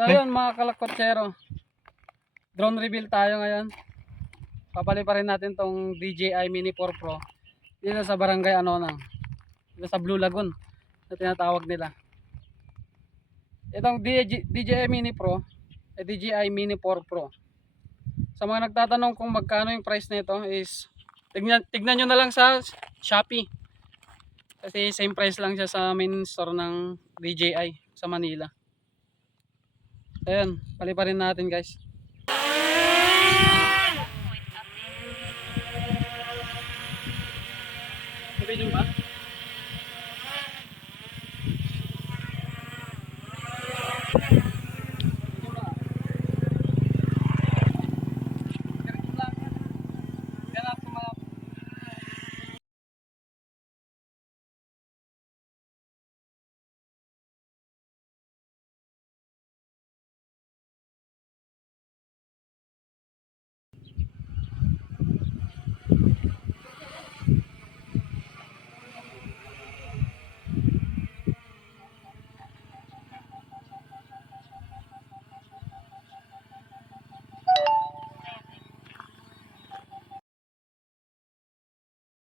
So ayun mga kalakotsero, drone reveal tayo ngayon. Papaliparin natin tong DJI Mini 4 Pro dito sa barangay Anonang, dito sa Blue Lagoon na tinatawag nila. Itong DJI Mini Pro ay DJI Mini 4 Pro. Sa mga nagtatanong kung magkano yung price nito is tignan nyo na lang sa Shopee. Kasi same price lang siya sa main store ng DJI sa Manila. Ayan, paliparin natin guys. Video ba?